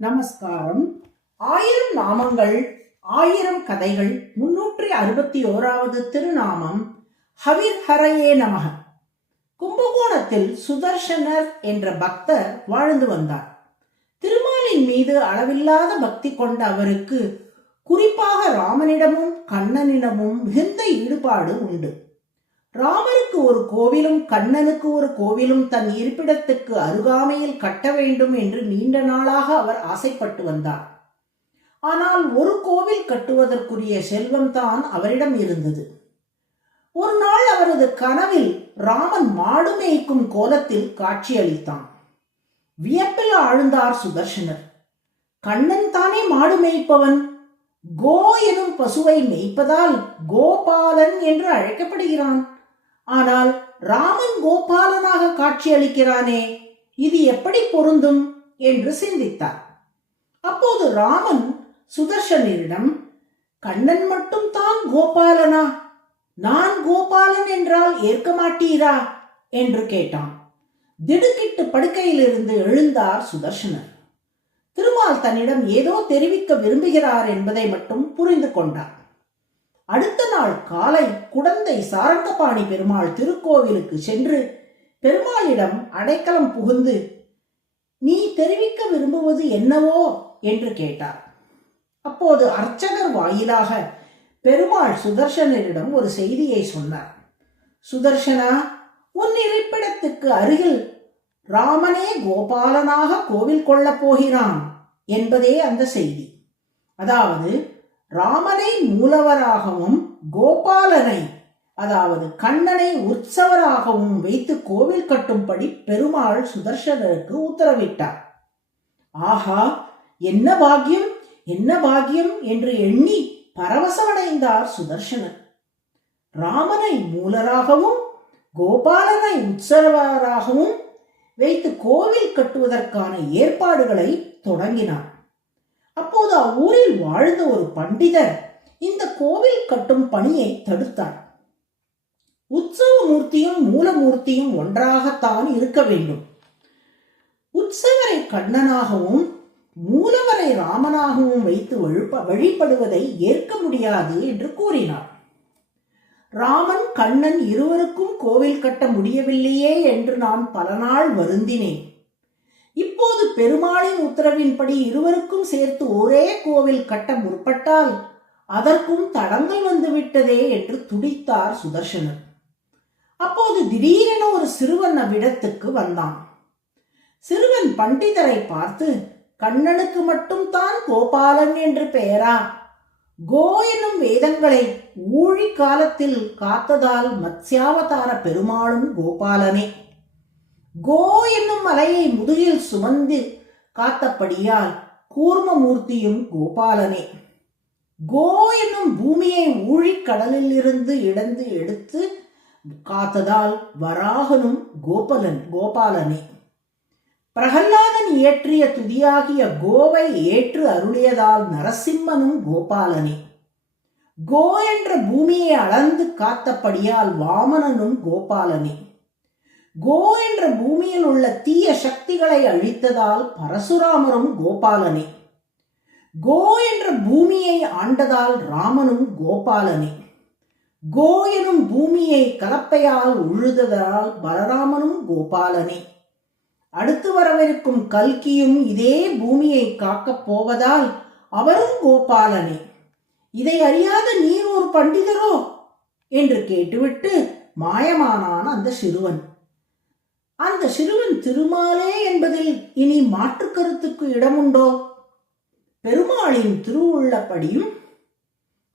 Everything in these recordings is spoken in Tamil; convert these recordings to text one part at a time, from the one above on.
நமஸ்காரம். 1000 நாமங்கள் 1000 கதைகள் 361வது திருநாமம் ஹவிர்ஹரயே நமக. கும்பகோணத்தில் சுதர்சனர் என்ற பக்தர் வாழ்ந்து வந்தார். திருமாலின் மீது அளவில்லாத பக்தி கொண்ட அவருக்கு குறிப்பாக ராமனிடமும் கண்ணனிடமும் மிகுந்த ஈடுபாடு உண்டு. ராமருக்கு ஒரு கோவிலும் கண்ணனுக்கு ஒரு கோவிலும் தன் இருப்பிடத்துக்கு அருகாமையில் கட்ட வேண்டும் என்று நீண்ட நாளாக அவர் ஆசைப்பட்டு வந்தார். ஆனால் ஒரு கோவில் கட்டுவதற்குரிய செல்வம் தான் அவரிடம் இருந்தது. ஒரு நாள் அவரது கனவில் ராமன் மாடு மேய்க்கும் கோலத்தில் காட்சியளித்தான். வியப்பில் ஆழ்ந்தார் சுதர்சனர். கண்ணன் தானே மாடு மேய்ப்பவன். கோ எனும் பசுவை மேய்ப்பதால் கோபாலன் என்று அழைக்கப்படுகிறான். ஆனால் ராமன் கோபாலனாக காட்சியளிக்கிறானே, இது எப்படி பொருந்தும் என்று சிந்தித்தார். அப்போது ராமன் சுதர்சனரிடம், கண்ணன் மட்டும் தான் கோபாலனா? நான் கோபாலன் என்றால் ஏற்க மாட்டீரா என்று கேட்டான். திடுக்கிட்டு படுக்கையிலிருந்து எழுந்தார் சுதர்சனர். திருமால் தன்னிடம் ஏதோ தெரிவிக்க விரும்புகிறார் என்பதை மட்டும் புரிந்து கொண்டார். அடுத்த நாள் காலை குடந்தை சாரங்கபாணி பெருமாள் திருக்கோவிலுக்கு சென்று பெருமாளிடம் அடைக்கலம் புகுந்து, நீ தெரிவிக்க விரும்புவது என்னவோ என்று கேட்டார். அப்போது அர்ச்சகர் வாயிலாக பெருமாள் சுதர்சனரிடம் ஒரு செய்தியை சொன்னார். சுதர்சனா, உன் இருப்பிடத்துக்கு அருகில் ராமனே கோபாலனாக கோவில் கொள்ளப் போகிறான் என்பதே அந்த செய்தி. அதாவது ராமனை மூலவராகவும் கோபாலனை அதாவது கண்ணனை உற்சவராகவும் வைத்து கோவில் கட்டும்படி பெருமாள் சுதர்சனருக்கு உத்தரவிட்டார். ஆஹா, என்ன பாக்கியம், என்ன பாக்கியம் என்று எண்ணி பரவசமடைந்தார் சுதர்சனர். ராமனை மூலராகவும் கோபாலனை உற்சவராகவும் வைத்து கோவில் கட்டுவதற்கான ஏற்பாடுகளை தொடங்கினார். அப்போது அவ்வூரில் வாழ்ந்த ஒரு பண்டிதர் இந்த கோவில் கட்டும் பணியை தடுத்தார். உற்சவ மூர்த்தியும் மூலமூர்த்தியும் ஒன்றாகத்தான் இருக்க வேண்டும். உற்சவரை கண்ணனாகவும் மூலவரை ராமனாகவும் வைத்து வழிபடுவதை ஏற்க முடியாது என்று கூறினார். ராமன் கண்ணன் இருவருக்கும் கோவில் கட்ட முடியவில்லையே என்று நான் பல நாள் வருந்தினேன். இப்போது பெருமாளின் உத்தரவின்படி இருவருக்கும் சேர்த்து ஒரே கோவில் கட்ட முற்பட்டால் அதற்கும் தடங்கள் வந்துவிட்டதே என்று துடித்தார் சுதர்சனர். அப்போது திடீரென ஒரு சிறுவன் அவ்விடத்துக்கு வந்தான். சிறுவன் பண்டிதரை பார்த்து, கண்ணனுக்கு மட்டும் தான் கோபாலன் என்று பெயரா? கோ எனும் வேதங்களை ஊழி காலத்தில் காத்ததால் மத்ஸ்யாவதார பெருமாளும் கோபாலனே. கோ என்னும் மலையை முதுகில் சுமந்து காத்தபடியால் கூர்மமூர்த்தியும் கோபாலனே. கோ என்னும் பூமியை ஊழிக்கடலில் இருந்து இடந்து எடுத்து காத்ததால் வராகனும் கோபாலனே. பிரகல்லாதன் இயற்றிய துதியாகிய கோவை ஏற்று அருளியதால் நரசிம்மனும் கோபாலனே. கோ என்ற பூமியை அளந்து காத்தபடியால் வாமனனும் கோபாலனே. கோ என்ற பூமியில் உள்ள தீய சக்திகளை அழித்ததால் பரசுராமரும் கோபாலனே. கோ என்ற பூமியை ஆண்டதால் ராமனும் கோபாலனே. கோ எனும் பூமியை கலப்பையால் உழுததால் பலராமனும் கோபாலனே. அடுத்து வரவிருக்கும் கல்கியும் இதே பூமியை காக்கப் போவதால் அவரும் கோபாலனே. இதை அறியாத நீ ஒரு பண்டிதரோ என்று கேட்டுவிட்டு மாயமானான் அந்த சிறுவன். அந்த சிறுவன் திருமாலே என்பதில் இனி மாற்று கருத்துக்கு இடமுண்டோ? பெருமாளின் திருவுள்ளப்படியும்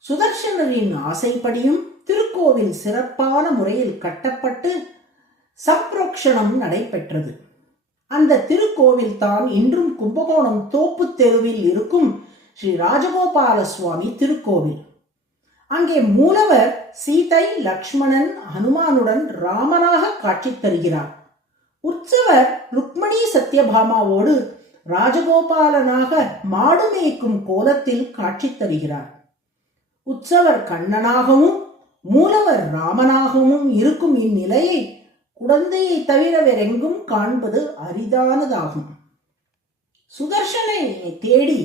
சுதர்சனரின் ஆசைப்படியும் திருக்கோவில் சிறப்பான முறையில் கட்டப்பட்டு சப்ரோக்ஷணம் நடைபெற்றது. அந்த திருக்கோவில் தான் இன்றும் கும்பகோணம் தோப்பு தெருவில் இருக்கும் ஸ்ரீ ராஜகோபால சுவாமி திருக்கோவில். அங்கே மூலவர் சீதை, லக்ஷ்மணன், ஹனுமானுடன் ராமனாக காட்சி தருகிறார். உற்சவர் ருக்மணி சத்யபாமாவோடு ராஜகோபாலனாக மாடு மேய்க்கும் கோலத்தில் காட்சி தருகிறார். உற்சவர் கண்ணனாகவும் மூலவர் ராமனாகவும் இருக்கும் இந்நிலையை குடந்தையை தவிர வேறெங்கும் காண்பது அரிதானதாகும். சுதர்சனை தேடி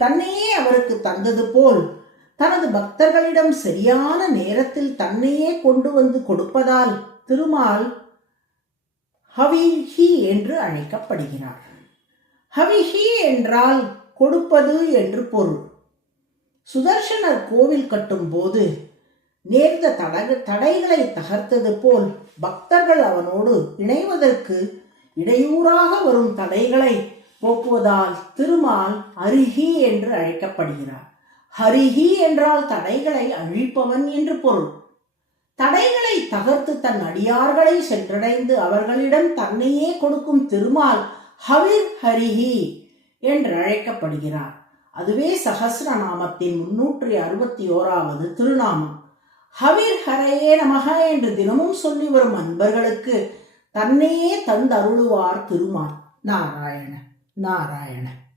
தன்னையே அவருக்கு தந்தது போல் தனது பக்தர்களிடம் சரியான நேரத்தில் தன்னையே கொண்டு வந்து கொடுப்பதால் திருமால் ஹவிஹி என்று அழைக்கப்படுகிறார். ஹவிஹி என்றால் கொடுப்பது என்று பொருள். சுதர்சனர் கோவில் கட்டும் போது நேர்ந்த தடைகளை தகர்த்தது போல் பக்தர்கள் அவனோடு இணைவதற்கு இடையூறாக வரும் தடைகளை போக்குவதால் திருமால் ஹரிஹி என்று அழைக்கப்படுகிறார். ஹரிஹி என்றால் தடைகளை அழிப்பவன் என்று பொருள். தடைகளை தகர்த்து தன் அடியார்களை சென்றடைந்து அவர்களிடம் தன்னையே கொடுக்கும் திருமால் ஹவிர் ஹரிஹி என்று அழைக்கப்படுகிறார். அதுவே சஹஸ்ரநாமத்தின் 361வது திருநாமம். ஹவிர் ஹரையே நமக என்று தினமும் சொல்லி வரும் அன்பர்களுக்கு தன்னையே தந்தருளுவார் திருமால். நாராயண நாராயண.